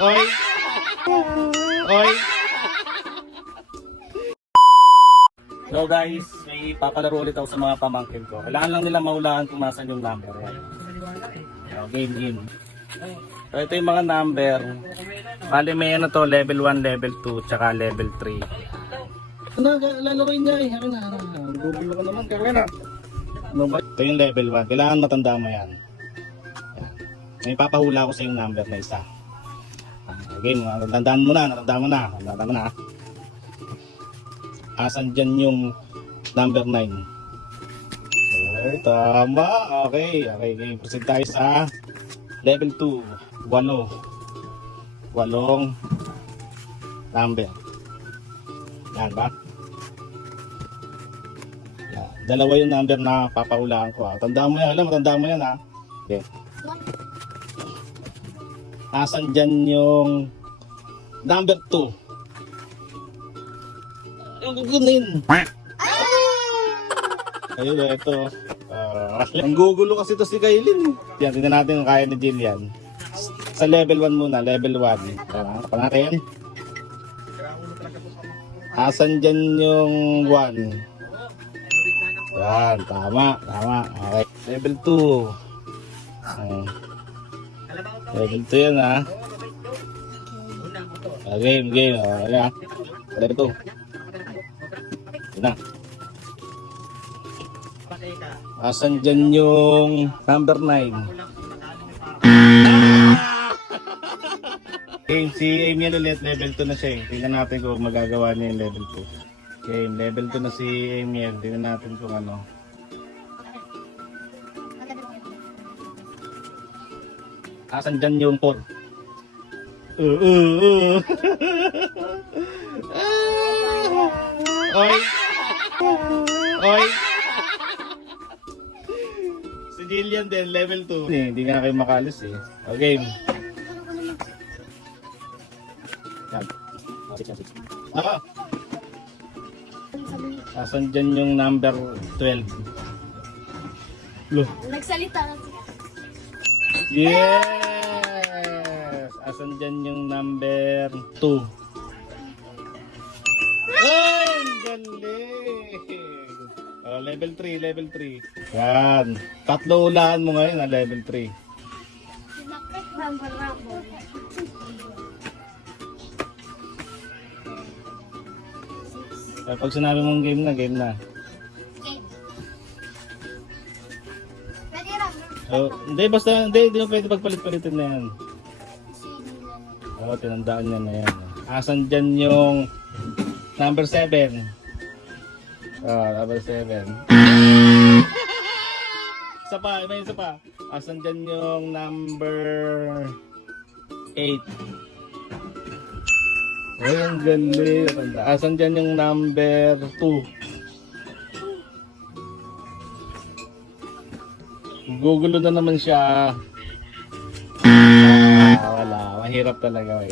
Oy! Oy! So guys, may papalaro ulit ako sa mga pamangkin ko. Kailangan lang nila mahulaan kung nasan yung number. So, game. So ito yung mga number. Bali may ano to, level 1, level 2, tsaka level 3. Ano, lalaroin niya eh. Gugulo ka naman, kaya na. Ano ba? Ito yung level 1. Kailangan matanda mo yan. May papahula ko sa yung number na isa. Game, natandaan mo na. Asan dyan yung number 9? Okay, tama. Okay, game. Proceed tayo sa level 2. 8 number. Yan ba? Yan. Dalawa yung number na papahulaan ko. Tandaan mo yan. Matandaan mo yan ha. Okay. Asan dyan yung number 2? Yung gugunin. Ayun na ito. Ang gugulo kasi ito si Kailin. Yan, tingnan natin kung kaya ni Jillian. Sa level 1 muna, level 1. Tara, pa natin. Asan dyan yung 1? Yan, tama. Okay. Level 2. Level 2 yan ha. Game. Ayan. Level 2. Na. Asan dyan yung number 9? Okay, si Amy ulit, level 2 na siya eh. Tingnan natin kung magagawa niya yung level 2. Okay, level 2 na si Amy. Tingnan natin kung ano. Asan dyan yung 4? Oy! Si Jillian din, level 2. Hindi nga kayo makalis eh. Okay. Asan dyan yung number 12? Nagsalita na. Yes! Asan dyan yung number 2? Ay! Galing! Level 3. Yan. Tatlo ulaan mo ngayon na level 3. Pag sinabi mong game na. Hindi mo pwede pagpalit-palitin na yan. Tinandaan niya na yan. Asan dyan yung number 7? Number 7. Isa pa. Asan dyan yung number 8? Ay, ang galing. Asan dyan yung number 2? Gugulo na naman siya. Wala. Mahirap talaga.